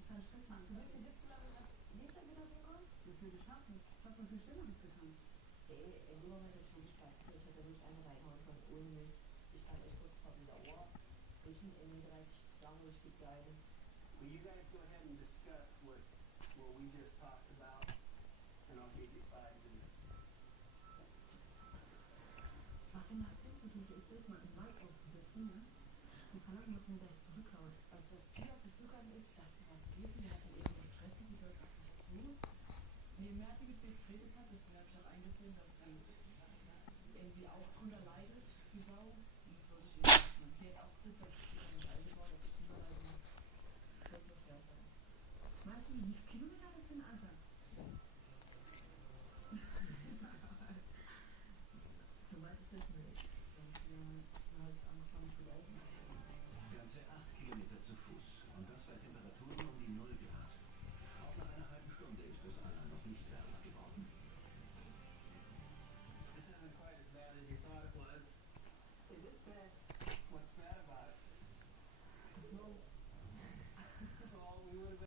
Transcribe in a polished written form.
total Stress machen. Du willst die Sitzbleibe jetzt wieder bekommen? Das würde ich schaffen. Ich habe schon viel Schlimmeres getan. Ey, in dem Moment hätte ich wirklich Spaß gekriegt. Ich hätte wirklich eine reinhauen können, ohne Mist. Ich stand echt kurz vor dieser Ohr. Bisschen in 30 zusammen, wo ich gekleidet. Will you guys go ahead and discuss what we just talked about? And I'll give you 5 minutes. Was für eine Akzentmethode ist das, mal ein Mic auszusetzen, ne? Das verlangt man von gleich zurückhaut. Als das Bier auf mich zugekommen ist, ich dachte so, was geht denn? Der hat dann irgendwie Stress und die läuft auf mich zu. Je mehr die mit mir geredet hat, desto mehr habe ich auch eingesehen, dass die irgendwie auch drunter leidet, wie Sau. Und das würde ich nicht machen. Die hat auch Glück, dass ich sie nicht eingebaut, dass ich drunter leiden muss. Ich würde nur fair sein. Weißt du, wie viele Kilometer das sind, Alter? So weit ist das nicht. Dann ist mir halt angefangen zu laufen. Ganze 8 Kilometer zu Fuß und das bei Temperaturen um die 0 Grad. Auch nach einer halben Stunde ist es Anna noch nicht wärmer geworden. This isn't quite as bad as you thought it was. It is bad. What's bad